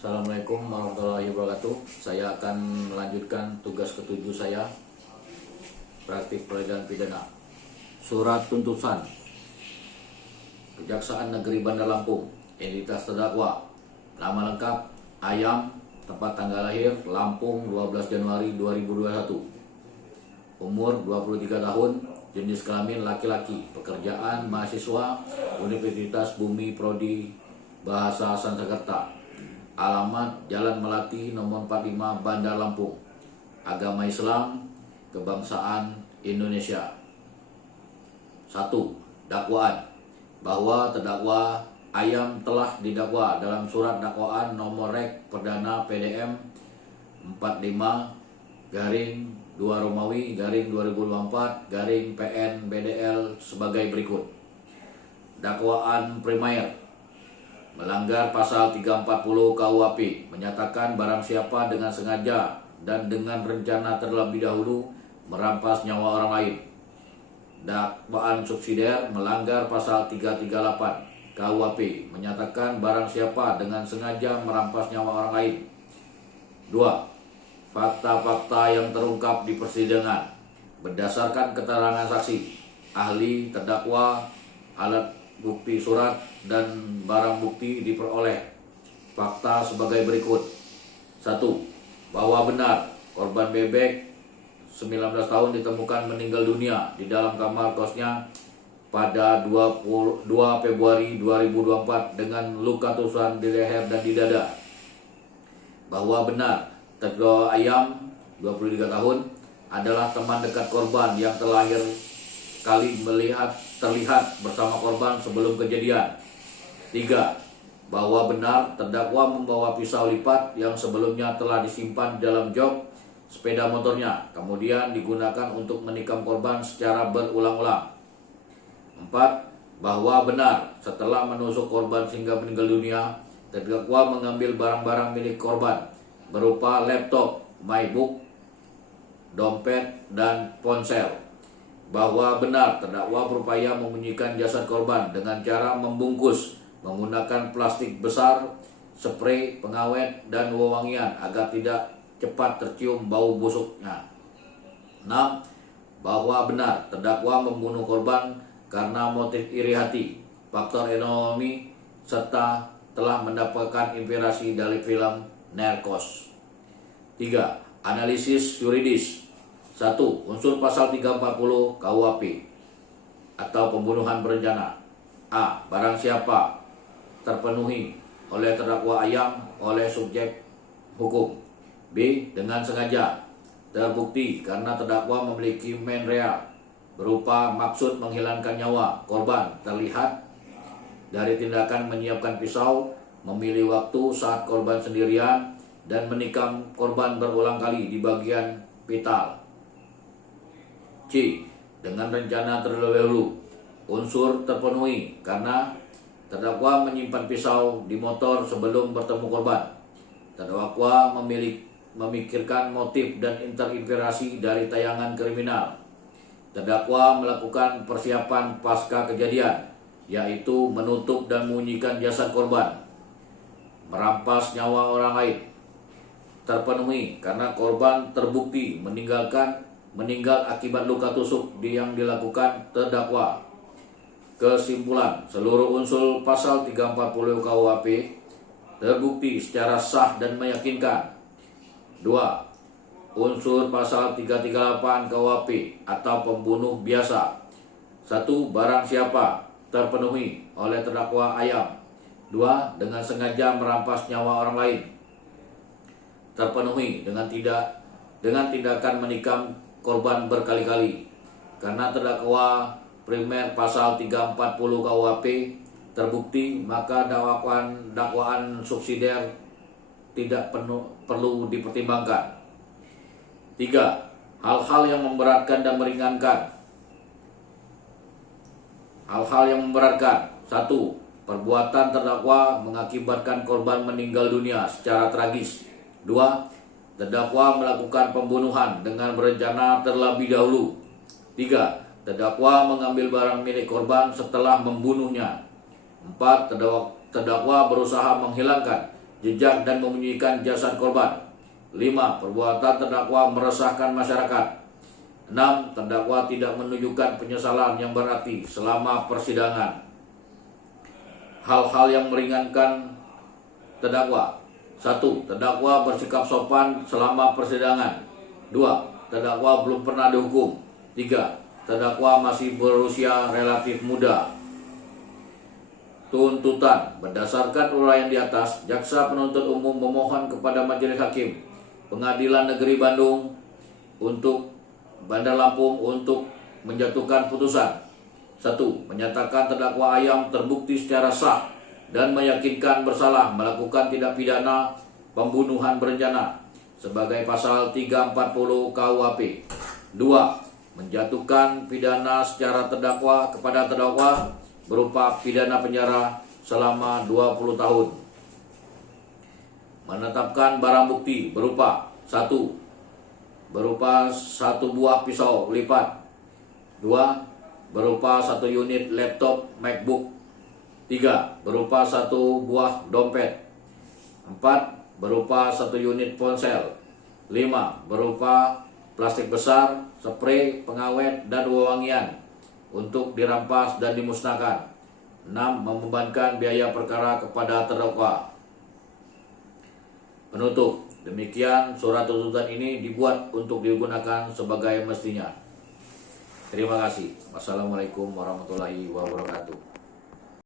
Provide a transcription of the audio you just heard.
Assalamualaikum warahmatullahi wabarakatuh. Saya akan melanjutkan tugas ketujuh saya, praktik peradilan pidana. Surat tuntutan Kejaksaan Negeri Bandar Lampung. Identitas terdakwa: nama lengkap Ayam, tempat tanggal lahir Lampung 12 Januari 2021, umur 23 tahun, jenis kelamin laki-laki, pekerjaan mahasiswa Universitas Bumi Prodi Bahasa Sanskerta, alamat Jalan Melati nomor 45 Bandar Lampung, agama Islam, kebangsaan Indonesia. 1. Dakwaan: bahwa terdakwa Ayam telah didakwa dalam surat dakwaan nomor Rek Perdana PDM 45-2 Romawi-2024 PN-BDL sebagai berikut. Dakwaan primer: melanggar pasal 340 KUHP, menyatakan barang siapa dengan sengaja dan dengan rencana terlebih dahulu merampas nyawa orang lain. Dakwaan subsidiar: melanggar pasal 338 KUHP, menyatakan barang siapa dengan sengaja merampas nyawa orang lain. 2. Fakta-fakta yang terungkap di persidangan berdasarkan keterangan saksi, ahli, terdakwa, alat bukti surat, dan barang bukti diperoleh. Fakta sebagai berikut. 1. Bahwa benar korban bebek 19 tahun ditemukan meninggal dunia di dalam kamar kosnya pada 22 Februari 2024 dengan luka tusuk di leher dan di dada. Bahwa benar terdakwa Ayam 23 tahun adalah teman dekat korban yang terakhir kali terlihat bersama korban sebelum kejadian. 3. Bahwa benar terdakwa membawa pisau lipat yang sebelumnya telah disimpan dalam jok sepeda motornya, kemudian digunakan untuk menikam korban secara berulang-ulang. 4. Bahwa benar setelah menusuk korban sehingga meninggal dunia, terdakwa mengambil barang-barang milik korban berupa laptop, MacBook, dompet, dan ponsel. Bahwa benar terdakwa berupaya menyembunyikan jasad korban dengan cara membungkus menggunakan plastik besar, spray pengawet, dan wewangian agar tidak cepat tercium bau busuknya. 6. Bahwa benar terdakwa membunuh korban karena motif iri hati, faktor ekonomi, serta telah mendapatkan inspirasi dari film Narcos. 3. Analisis yuridis. 1. Unsur pasal 340 KUHP atau pembunuhan berencana. A. Barang siapa terpenuhi oleh terdakwa Ayam oleh subjek hukum. B. Dengan sengaja, terbukti karena terdakwa memiliki mens rea berupa maksud menghilangkan nyawa korban terlihat dari tindakan menyiapkan pisau, memilih waktu saat korban sendirian, dan menikam korban berulang kali di bagian vital. C. Dengan rencana terlebih dahulu. Unsur terpenuhi karena terdakwa menyimpan pisau di motor sebelum bertemu korban. Terdakwa memikirkan motif dan terinspirasi dari tayangan kriminal. Terdakwa melakukan persiapan pasca kejadian, yaitu menutup dan menyembunyikan jasad korban. Merampas nyawa orang lain terpenuhi karena korban terbukti meninggal akibat luka tusuk yang dilakukan terdakwa. Kesimpulan: seluruh unsur pasal 340 KUHP terbukti secara sah dan meyakinkan. 2. Unsur pasal 338 KUHP atau pembunuh biasa. 1. Barang siapa terpenuhi oleh terdakwa Ayam. 2. Dengan sengaja merampas nyawa orang lain terpenuhi dengan tindakan menikam korban berkali-kali. Karena terdakwa primer pasal 340 KUHP terbukti, maka dakwaan subsidiar tidak perlu dipertimbangkan. 3. Hal-hal yang memberatkan dan meringankan. Hal-hal yang memberatkan. 1. Perbuatan terdakwa mengakibatkan korban meninggal dunia secara tragis. 2. Terdakwa melakukan pembunuhan dengan berencana terlebih dahulu. 3. Terdakwa mengambil barang milik korban setelah membunuhnya. 4. Terdakwa berusaha menghilangkan jejak dan menyembunyikan jasad korban. 5. Perbuatan terdakwa meresahkan masyarakat. 6. Terdakwa tidak menunjukkan penyesalan yang berarti selama persidangan. Hal-hal yang meringankan terdakwa. 1. Terdakwa bersikap sopan selama persidangan. 2. Terdakwa belum pernah dihukum. 3. Terdakwa masih berusia relatif muda. Tuntutan. Berdasarkan uraian di atas, jaksa penuntut umum memohon kepada Majelis Hakim Pengadilan Negeri Bandung untuk Bandar Lampung untuk menjatuhkan putusan. 1. Menyatakan terdakwa Ayam terbukti secara sah dan meyakinkan bersalah melakukan tindak pidana pembunuhan berencana sebagai pasal 340 KUHP. 2. Menjatuhkan pidana secara terdakwa kepada terdakwa berupa pidana penjara selama 20 tahun. Menetapkan barang bukti berupa 1. Berupa 1 buah pisau lipat. 2. Berupa 1 unit laptop MacBook. 3. Berupa 1 buah dompet. 4. Berupa 1 unit ponsel. 5. Berupa plastik besar, spray, pengawet, dan wewangian untuk dirampas dan dimusnahkan. 6. Membebankan biaya perkara kepada terdakwa. Penutup. Demikian surat tuntutan ini dibuat untuk digunakan sebagai mestinya. Terima kasih. Wassalamualaikum warahmatullahi wabarakatuh.